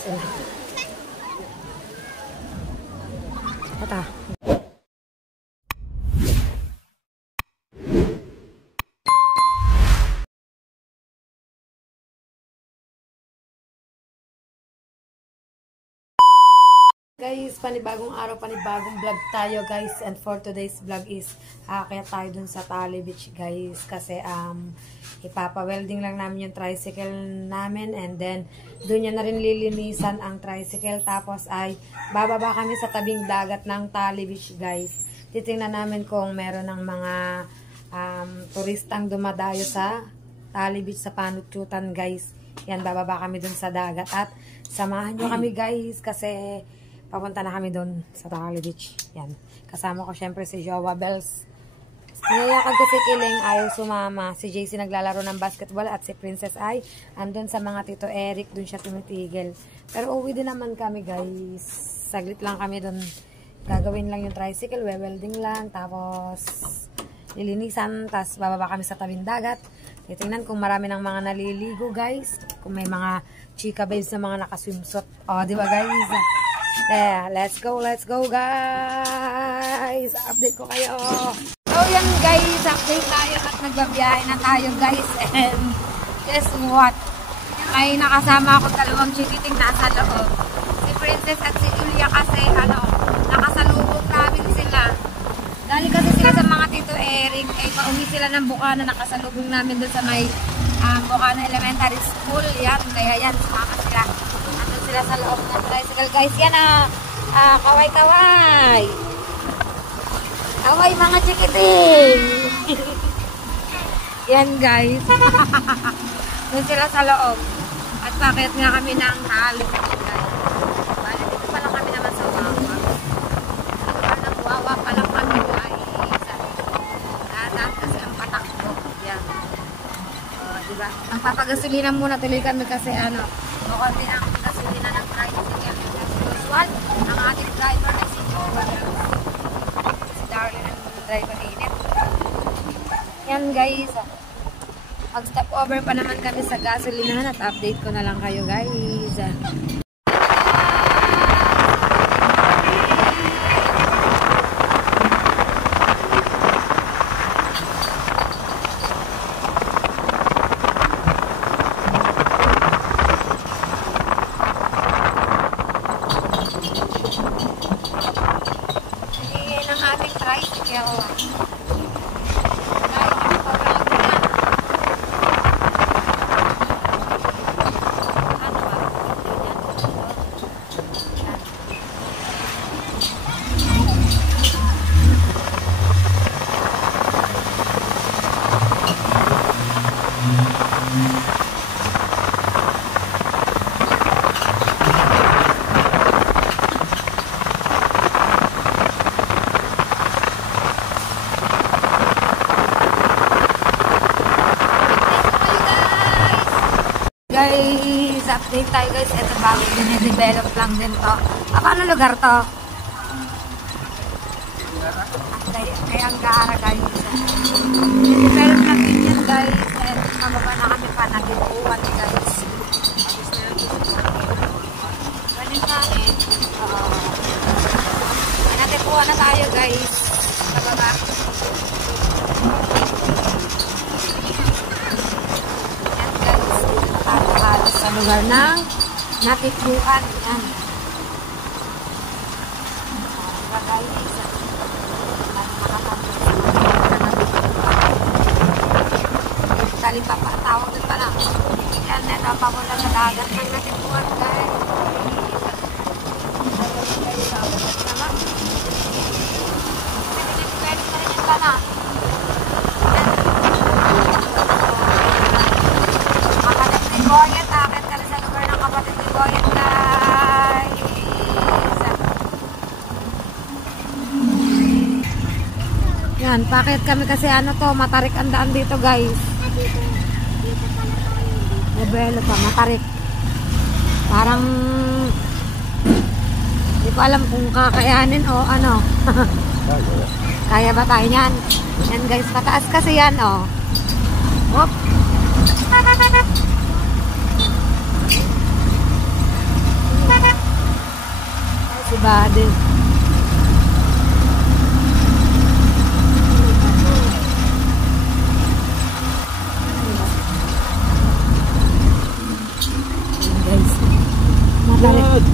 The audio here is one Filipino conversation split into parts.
Ata. Guys, panibagong araw, panibagong vlog tayo guys, and for today's vlog is kaya tayo dun sa Tali Beach guys, kasi ipapa-welding lang namin yung tricycle namin, and then dun yan na rin lilinisan ang tricycle, tapos ay bababa kami sa tabing dagat ng Tali Beach guys. Titingnan namin kung meron ng mga turistang dumadayo sa Tali Beach sa Panututan guys. Yan, bababa kami dun sa dagat at samahan nyo kami guys, kasi papunta na kami doon sa Tali Beach. Yan. Kasama ko syempre si Jowa Bells. Niyayakag ko si Kiling, ayaw sumama. Si JC naglalaro ng basketball at si Princess ay andun sa mga Tito Eric, dun siya tumitigil. Pero uwi din naman kami guys. Saglit lang kami doon. Gagawin lang yung tricycle, welding lang, tapos lilinisan, tapos bababa kami sa tabing dagat. Titingnan kung marami ng mga naliligo guys. Kung may mga chika babes na mga nakaswimsuit. O, di ba guys? Yeah, let's go guys. Update ko kayo. So yan guys, update tayo at nagbabiyahe na tayo guys. And guess what? May nakasama ako dalawang chikiting nasa loob. Si Princess at si Julia kasi nakasalubong namin sila. Dahil kasi sila sa mga Tito Eric, pauwi sila ng Bukana, nakasalubong namin doon sa may Bukana Elementary School. Yan, kaya yan, sumama sila. Nandun sila sa loob ng tricycle guys. Yan kaway-kaway. Kaway mga chikiting. Yan guys. Doon sila sa loob. At bakit nga kami ng Tali guys. Bale, dito pa lang kami naman sa Wawa. Parang Wawa pa lang kami ay kasi ang patak ko. Yan. Diba? Ang papagasolina muna tuloy kami kasi konti ang gasolina ng tricycle as usual. Ang ating driver ay si Darlene ang driver init. Yan guys. Mag-stop over pa naman kami sa gasolinahan at update ko na lang kayo guys. Guys, update tayo guys. Ito bago dine-develop lang din to. Paano lugar to? Kaya ang gaara guys. Dine-develop lang din yan guys. And mababa na kami pa. Nag-iuwan guys. Ganun namin. Natipuan na tayo guys. Sa baba. Sa lugar ng natikbuhan. Yan. Tali pa pa. Tawag din pa lang. Yan. Ito pa mula sa dagat ng natikbuhan. Guys. Boyet, akit kami sa lugar ng kapatid ni Boyet guys. Yan, pakit kami kasi matarik ang daan dito guys. Mabelo pa, matarik. Parang hindi ko alam kung kakayanin o ano. Kaya ba tayo yan? Yan guys, mataas kasi yan Hop. everybody. Guys,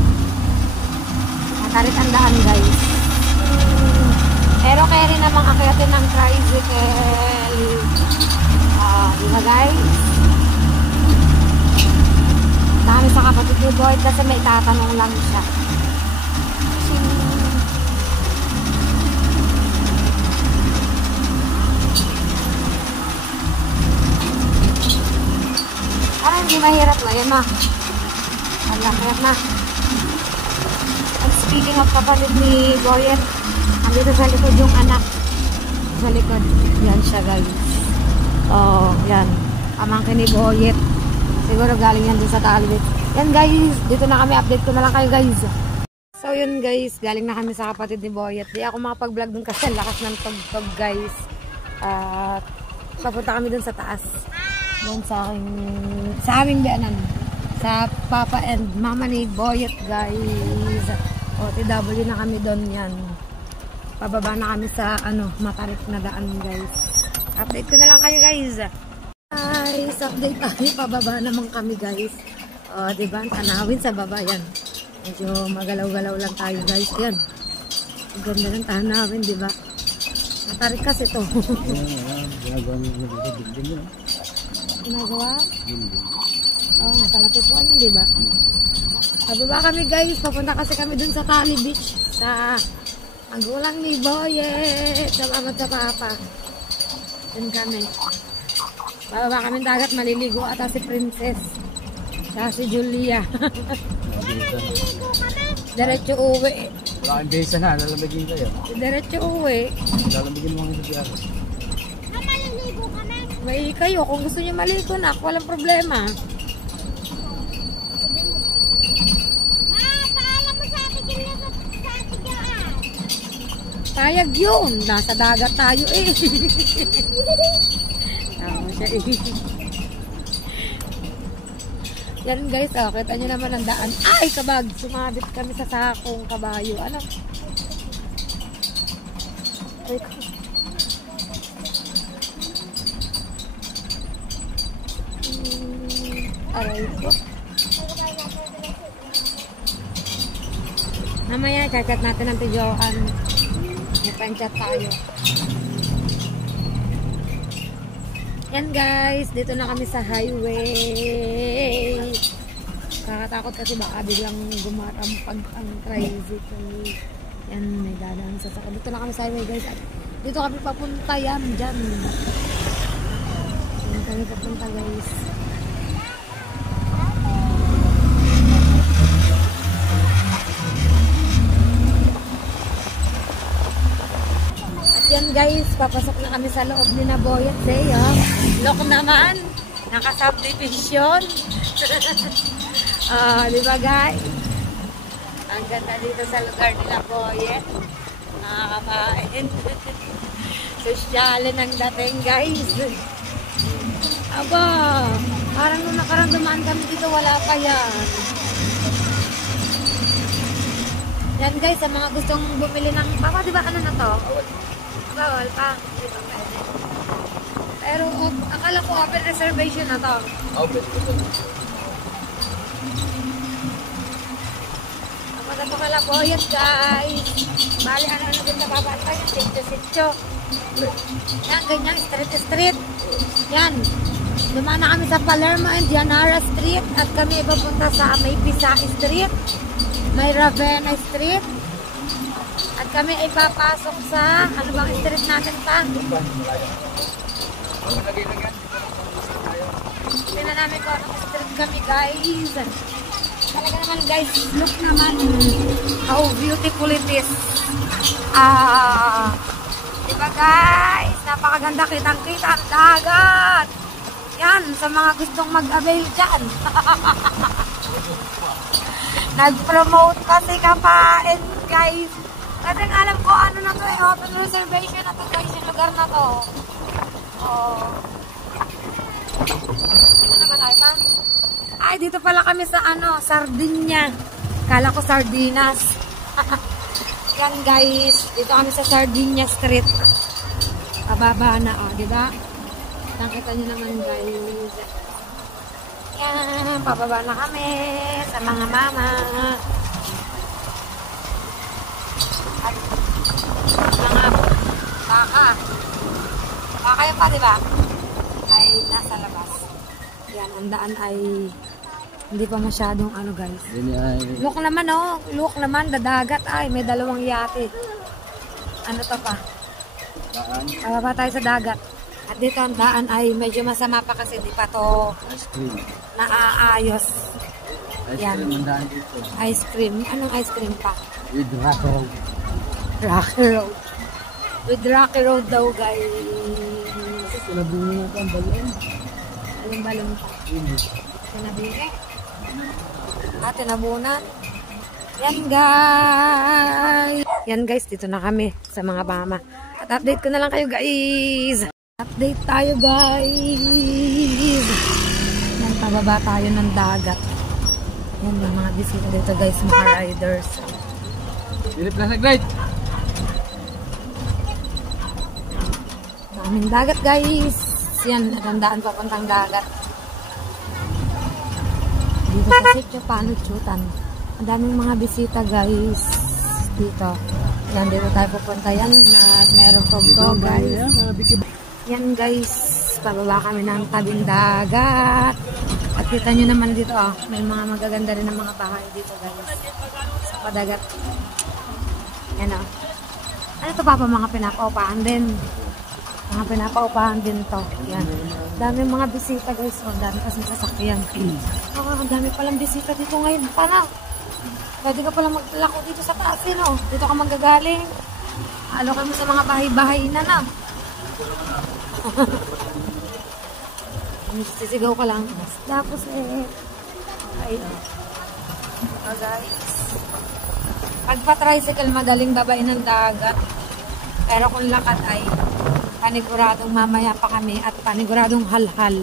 matarik ang daan guys. Pero kaya rin namang akyatin ng tricycle. Diba guys? Dami sa kapatid ni Boyd kasi may tatanong lang siya. Parang hindi mahirap na yan na. Malakirap na. And speaking of kapatid ni Boyd, andito sa likod yung anak. Sa likod. Yan siya guys. Oh, yan. Pamangkin ni Boyd. Siguro galing yan din sa Talbot. Yan guys. Dito na kami. Update ko na lang kayo guys. So yun guys. Galing na kami sa kapatid ni Boyd. Di ako makapag-vlog dun kasi lakas ng tugtog guys. At papunta kami dun sa taas. Doon sa aming bianan. Sa papa and mama ni Boyd guys. OTW na kami doon yan. Pababa na kami sa matarik na daan guys. Update ko na lang kayo guys. Guys, update tayo. Pababa naman kami guys. Diba? Tanawin sa baba yan. Medyo magalaw-galaw lang tayo guys. Yan. Ang ganda ng tanawin, diba? Matarik kasi ito. Ginagawa? Sa natutuan yun, diba? Pababa kami guys. Papunta kasi kami dun sa Tali Beach. Sa magulang ni Boyet. Sa mama at sa papa. Dun kami. Bababa kami dagat, maliligo ata si Princess. Saka si Julia. Diretso uwi. Wala kang besa na, lalabagin kayo. Diretso uwi. Lalabagin mo ang hindi. Maliligo kami? May kayo, kung gusto nyo maligo na, walang problema. Paalam mo sa atin yun sa atigaan. Payag yun. Nasa dagat tayo eh. Siya eh. Yan guys, kita nyo naman ang daan. Ay, kabag! Sumabit kami sa sakong kabayo. Ano? Aray ko. Mamaya, chat natin ang tidyoan. May pan-chat tayo. Yan guys, dito na kami sa highway. Kakatakot kasi baka biglang gumarampag ang tricycle. Yan, may dadaan sa saka. Dito na kami sa highway guys. At dito kami papunta yan, dyan. Yan kami papunta guys. Yan guys, papasok na kami sa loob ni na Boyet. Lock naman. Naka-subdivision. Diba guys? Ang ganda dito sa lugar ni na Boyet. Nakakapain. Sosyalin ang dating guys. Aba, parang nung nakarang dumaan kami dito, wala pa yan. Yan guys, sa mga gustong bumili ng papa, diba ano na to? Bawal pa. Pero akala ko open reservation na to. Open. Ako na to kala Boyet guys. Bali ano din sa babata yung sityo-sityo. Yan, ganyan, street. Yan. Dumaan na kami sa Palermo and Janara Street. At kami ipapunta sa may Pisa Street. May Ravenna Street. At kami ay papasok sa, ano bang street natin pa? Tingnan namin kung anong street kami guys. Talaga naman guys, look naman how beautiful it is. Diba guys, napakaganda, kitang-kita ang dagat. Yan, sa mga gustong mag-avail dyan. Nag-promote kasi kapain guys. Kasi alam ko ano na to eh, open reservation na to guys, yung lugar na to. Dito na ba tayo pa? Ay, dito pala kami sa Sardinia. Kala ko Sardinas. Yan guys, dito kami sa Sardinia Street. Pababa na, oh, di ba? Nakita nyo naman guys. Yan, pababa na kami sa mga mama. At mga baka. Baka yun pa, di ba? Ay nasa labas. Yan, ang daan ay hindi pa masyadong ano guys. Look naman oh. Look naman, dadagat ay. May dalawang yate. Ano to pa? Pababa tayo sa dagat. At dito ang daan ay medyo masama pa kasi di pa to naaayos. Yan. Ice cream. Anong ice cream pa? With Rocky Road. Rocky Road. With Rocky Road daw guys. Sinabungan ko ang balon. Anong balon pa? Sinabungan. Tinabunan. Yan guys. Yan guys, dito na kami sa mga mama. At update ko na lang kayo guys. Update tayo guys. Yan, pababa tayo ng dagat. Yan yung mga bisita dito guys, mga riders. Dilip na nag-ride. Daming dagat guys. Yan, natandaan papuntang dagat. Dito sa sitio Panuchutan. Ang daming mga bisita guys dito. Yan, dito tayo pupunta yan. At meron pogto guys. Yan guys, pababa kami ng tabing dagat. At kita nyo naman dito may mga magaganda rin ng mga bahay dito guys. Sa padagat. Yan ano to pa mga pinapaupahan din. Mga pinapaupahan din to. Yan. Daming mga bisita guys. Dami kasi sasakyan. Ang dami palang bisita dito ngayon. Paano? Pwede ka palang maglako dito sa taas. Dito ka manggagaling. Alokay mo sa mga bahay-bahay na. Sisigaw ka lang. Tapos ay guys. Pag pa-tricycle, madaling babain ng dagat. Pero kung lakad ay paniguradong mamaya pa kami at paniguradong halhal.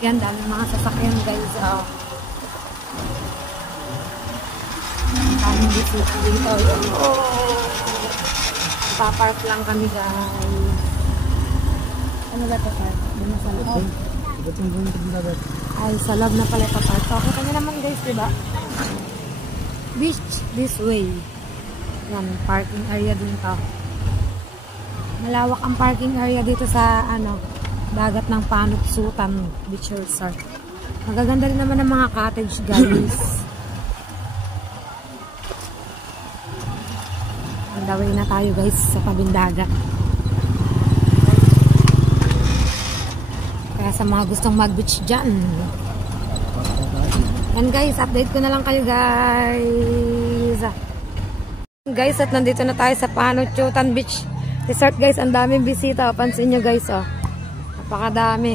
Yan, dami mga sasakyan guys. Daming bisita dito. Papark lang kami guys. Ano ba ito park? Ano sa loob? Ay, sa loob na pala ito park. So, kita nyo naman guys, diba? Beach this way. Yan, parking area din to. Malawak ang parking area dito sa dagat ng Panuchutan Beach Resort. Magaganda rin naman ng mga cottage guys. On the way na tayo guys sa tabing dagat. Kaya sa mga gustong mag-beach dyan. Yan guys, update ko na lang kayo guys. Guys, at nandito na tayo sa Panuchutan Beach Resort guys. Ang daming bisita. Pansin nyo guys napakadami.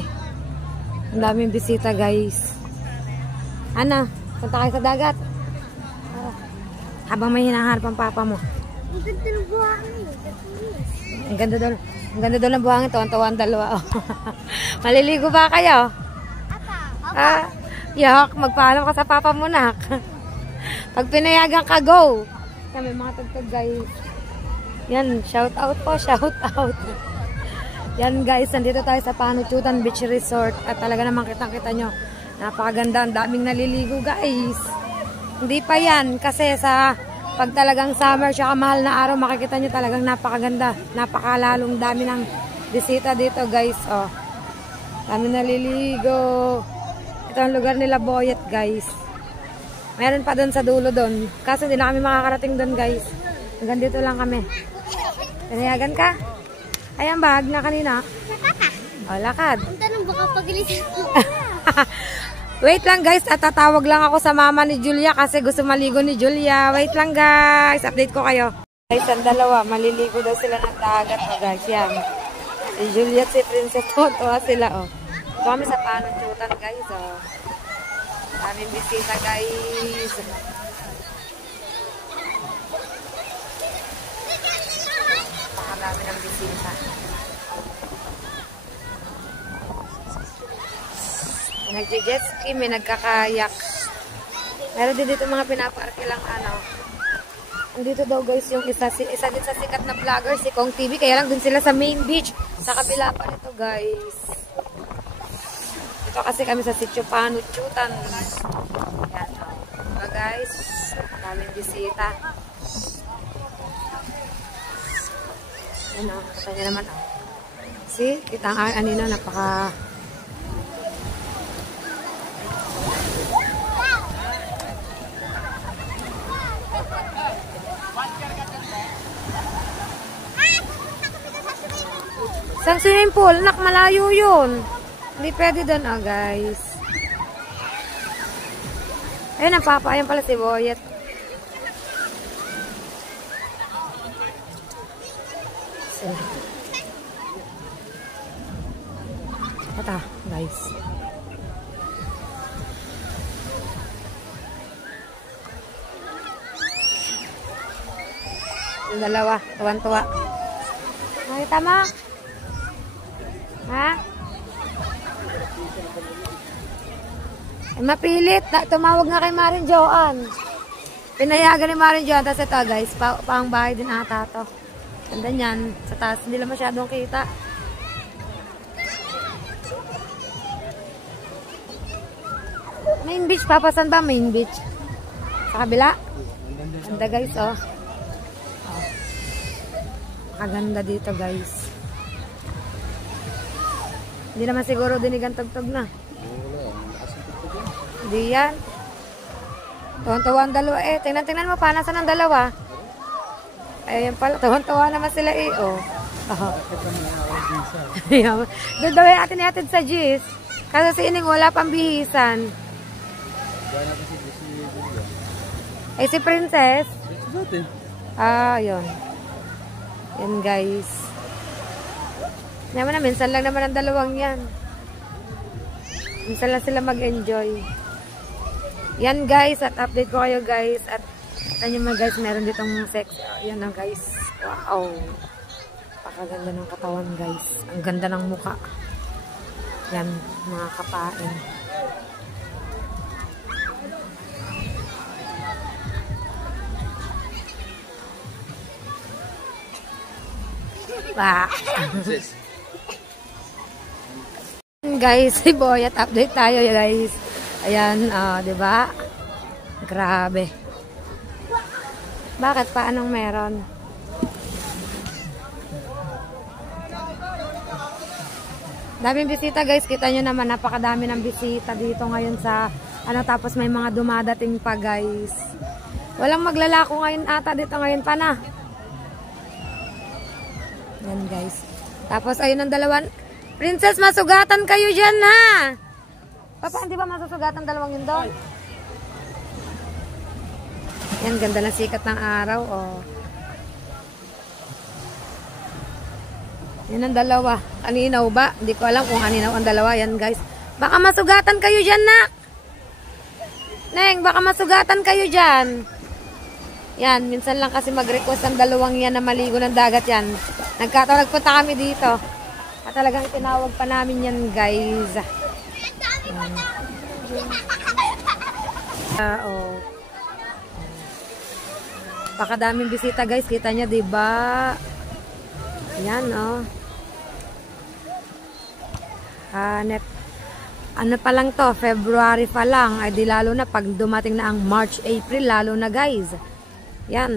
Ang daming bisita guys. Ana, punta kayo sa dagat. Habang may hinahanap ang papa mo. Ang ganda doon. Ang ganda doon ang buhangin. Tuwan-tuwan dalawa. Maliligo ba kayo? Yak, magpaalam ka sa papa mo nak. Pag pinayagan ka, go. Kami mga tagtag guys. Yan, shout out po, shout out. Yan guys, nandito tayo sa Panuchutan Beach Resort. At talaga naman kitang-kita nyo. Napakaganda, ang daming naliligo guys. Hindi pa yan, kasi sa pag talagang summer siya mahal na araw, makikita nyo talagang napakaganda. Napakalalong dami ng bisita dito guys. Dami naliligo. Ito ang lugar nila Boyet guys. Meron pa doon sa dulo doon. Kaso hindi na kami makakarating doon guys. Hanggang dito lang kami. Pinayagan ka? Ayan bag na kanina. Lakad. Ang tanong baka pagilis ako. Wait lang guys, at tatawag lang ako sa mama ni Julia kasi gusto maligo ni Julia. Wait lang guys, update ko kayo. Guys, ang dalawa, maliligo daw sila ng dagat guys. Yan. Si Julia at si Princess, tuwa sila Ito kami sa Panuchutan guys Daming bisita guys. Pakadami ng bisita. May nagje-jet ski, may nagkakayak. Meron din dito mga pinaparke lang andito daw guys yung isa din sa sikat na vlogger, si Kong TV. Kaya lang dun sila sa main beach. Sa kabila pa nito guys. Ito kasi kami sa Sitio Panuchutan. Yan. Diba guys? Daming bisita. Yan o. Kanya naman o. See? Kita ang anino. Napaka... Isang swimming pool, nak, malayo yun. Hindi pwede doon, guys. Ayun ang papa, ayun pala si Boyet. Ata, guys. Yung dalawa, tuwan-tuwa. Nakita mo? Ha? Ay, mapilit. Tumawag nga kay Marin Joan. Pinayagan ni Marin Joan. Tapos ito guys, pang bahay din ata to. Ganda niyan. Sa taas, hindi lang masyadong kita. Main beach, papasan ba main beach? Sa kabila? Ganda guys, oh. Kaganda dito guys. Hindi naman siguro dinigantog-tog na. Hindi yan. Tuwan-tuwa ang dalawa eh. Tingnan mo, panasan ang dalawa. Ayan pala, tuwan-tuwa naman sila eh. Oh. Doon daw yung atin-atid sa Gis. Kasi si Ining wala pang bihisan. Eh si Princess? Ah, yun. Yan guys. Naman na, minsan lang naman ang dalawang yan. Minsan lang sila mag-enjoy. Yan guys, at update ko kayo guys. At ano nyo mga guys, meron ditong sex. Yan na guys. Wow. Pakaganda ng katawan guys. Ang ganda ng mukha. Yan, mga kapain. Ba. Guys, si Boyet, update tayo guys. Ayan, 'di ba? Grabe. Bakit pa anong meron? Daming bisita guys, kita nyo naman napakadami ng bisita dito ngayon sa tapos may mga dumadating pa guys. Walang maglalako ngayon ata dito ngayon pa na. Yan guys. Tapos ayun ang dalawan. Princess, masugatan kayo dyan, ha? Papa, hindi ba masusugatan dalawang yun doon? Yan, ganda ng sikat ng araw, oh. Yan ang dalawa. Aninaw ba? Hindi ko alam kung aninaw ang dalawa. Yan, guys. Baka masugatan kayo dyan, nak. Neng, baka masugatan kayo dyan. Yan, minsan lang kasi mag-request ang dalawang yan na maligo ng dagat yan. Nagpunta kami dito. At talagang tinawag pa namin yan guys. Oh. Baka daming bisita guys. Kita nyo diba? Yan oh. Ano pa lang to? February pa lang. Ay di lalo na pag dumating na ang March, April. Lalo na guys. Yan.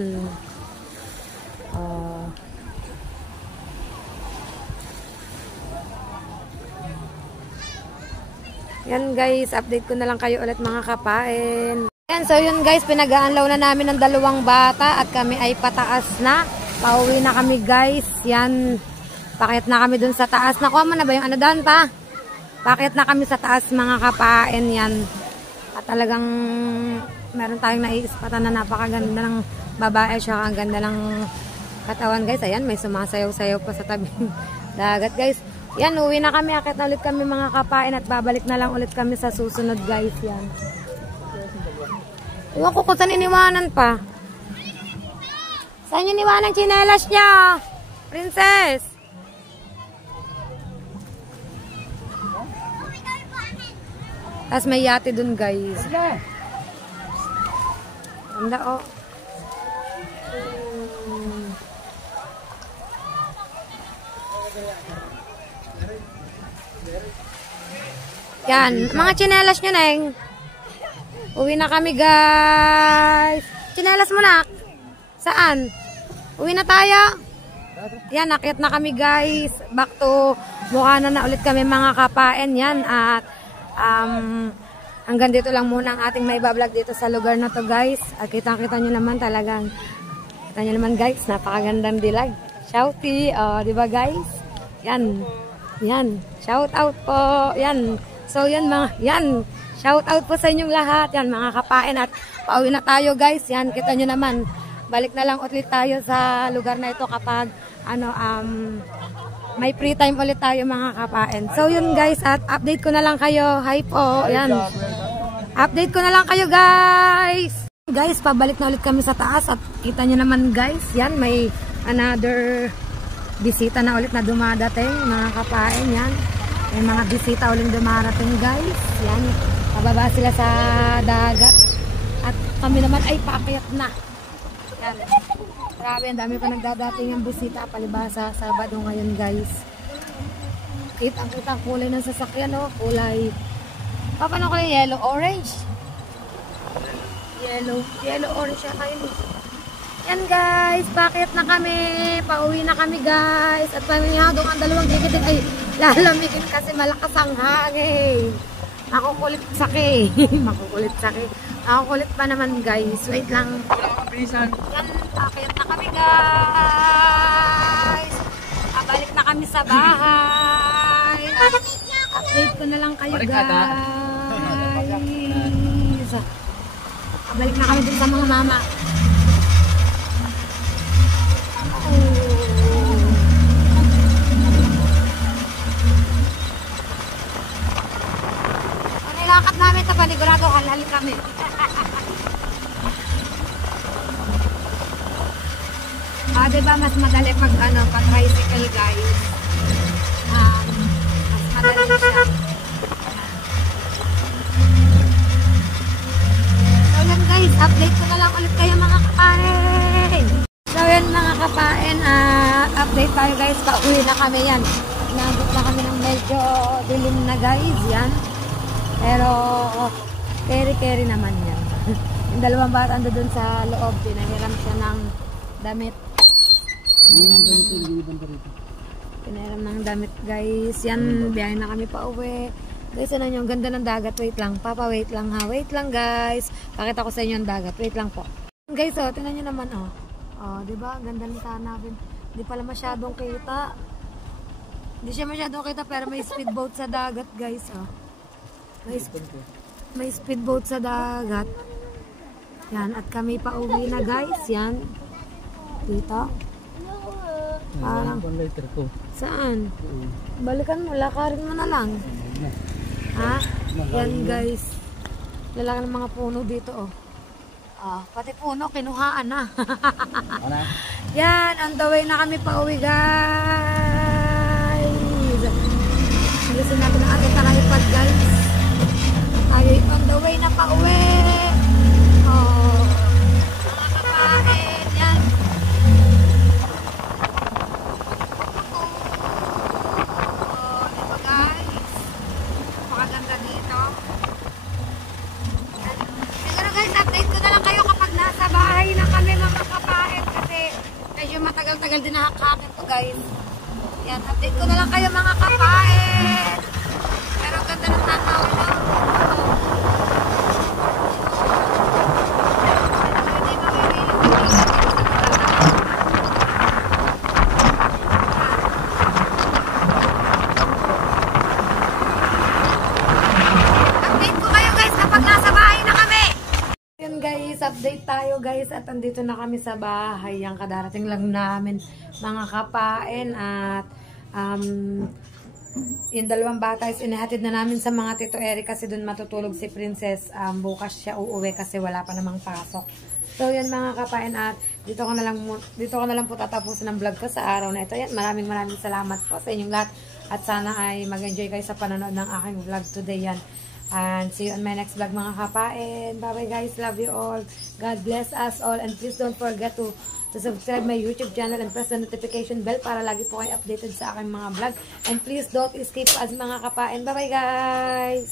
Yan guys, update ko na lang kayo ulit mga kapain. Yan, so yun guys, pinag-aanlaw na namin ng dalawang bata at kami ay pataas na. Pauwi na kami guys. Yan, pakit na kami dun sa taas. Nakuha mo na ba yung ano doon pa? Pakit na kami sa taas mga kapain yan. At talagang meron tayong naiispatan na napakaganda ng babae siya. Ang ganda ng katawan guys. Ayan, may sumasayaw-sayaw pa sa tabing dagat guys. Yan, uwi na kami. Akit na ulit kami mga kapain at babalik na lang ulit kami sa susunod guys. Yan. Iwan ko kung saan iniwanan pa. Saan yung iniwanan chinelas niya? Princess! Tapos may yate dun guys. Ganda oh. Yan, mga tsinelas nyo, Neng. Uwi na kami, guys. Tsinelas mo na. Saan? Uwi na tayo. Yan, nakit na kami, guys. Back to mukha na ulit kami, mga kapain. Yan, at hanggang dito lang muna ang ating maibablog dito sa lugar na to, guys. At kitang-kita nyo naman talagang, kita nyo naman, guys, napakagandang dilag. Shouty, di ba, guys? Yan. Yan. Shout out po. Yan. So, yan mga, yan. Shout out po sa inyong lahat. Yan, mga kapain. At pauwi na tayo, guys. Yan, kita nyo naman. Balik na lang ulit tayo sa lugar na ito kapag, may free time ulit tayo, mga kapain. So, yun, guys. At update ko na lang kayo. Hi po. Yan. Update ko na lang kayo, guys. Guys, pabalik na ulit kami sa taas. At kita nyo naman, guys. Yan, may another bisita na ulit na dumadating, mga kapain. Yan. May mga bisita ulit dumarating, guys. Yan. Pababa sila sa dagat. At kami naman ay paakyat na. Yan. Grabe, ang dami pa nagdadating ang bisita. Palibasa, Sabado ngayon, guys. Kitang-kita ang kulay ng sasakyan, no? Kulay. Paano kulay? Yellow, orange? Yellow, orange siya kayo. Yan, guys. Paakyat na kami. Pauwi na kami, guys. At paminihadong ang dalawang gigitin ay lalamigin kasi malakas ang hangin. Makukulit saki. Makukulit saki. Makukulit pa naman, guys. Wait lang. Yan, paakyat na kami, guys. Balik na kami sa bahay. Update ko na lang kayo, guys. Balik na kami dun sa mga mama. Lakad namin ito, panigurado, halal kami. Diba mas madali pag tricycle, guys. Mas madali siya. So yan, guys, update ko na lang ulit kayo, mga kapain. So yan, mga kapain, update tayo, guys. Pauwi na kami yan. Inabot na kami ng medyo dilim na, guys. Yan. Pero, carry naman yan. Yung dalawang bata ando dun sa loob, pinahiram siya ng damit. Pinahiram ng damit, guys. Yan, biyahe na kami pa uwi. Guys, ano yung ganda ng dagat. Wait lang, Papa, wait lang ha. Wait lang, guys. Pakita ko sa inyo ang dagat. Wait lang po. Guys, tingnan nyo naman, diba? Ganda ng tanawin. Hindi pala masyadong kita. Hindi siya masyadong kita, pero may speedboat sa dagat, guys, May speedboat sa dagat. Yan, at kami pa uwi na, guys. Yan. Dito. Parang, saan? Balikan mo, lakarin mo na lang. Ha? Yan, guys. Lalaki ng mga puno dito, pati puno, kinuhaan na. Yan, on the way na kami pa uwi, guys. Alisin natin ang ating tripod, guys. Tayo on the way na pa uwi. Mga kapain, yan. Diba, guys? Makaganda dito. Siguro, guys, update ko na lang kayo kapag nasa bahay na kami, mga kapain, kasi medyo matagal-tagal din nakakakin to, guys. Yan, update ko na lang kayo, mga kapain. Pero ganda ng tatawin, no? Update tayo, guys, at andito na kami sa bahay. Ang kadarating lang namin, mga kapain, at yung dalawang bata is inihatid na namin sa mga Tito Eric kasi doon matutulog si Princess. Bukas siya uuwi kasi wala pa namang pasok. So yan, mga kapain, at dito ko na lang po tatapusin ang vlog ko sa araw na ito. Yan, maraming salamat po sa inyong lahat, at sana ay mag-enjoy kayo sa panonood ng aking vlog today. Yan. And see you on my next vlog mga kapain. Bye-bye guys. Love you all. God bless us all. And please don't forget to subscribe my YouTube channel and press the notification bell para lagi po kayo updated sa aking mga vlog. And please don't escape us mga kapain. Bye-bye guys!